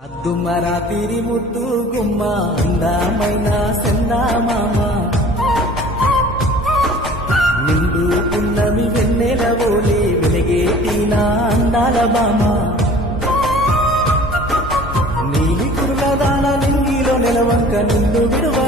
అద్దుమరా తిరి ముద్దు గుమ్మ అందమైన సెందామామ నిండు పున్నమి వెన్నెల ఓలే వెలిగేటి నా అందాల బామ నీలి కురుల దాన నింగిలో నెలవంక నిన్ను విడువ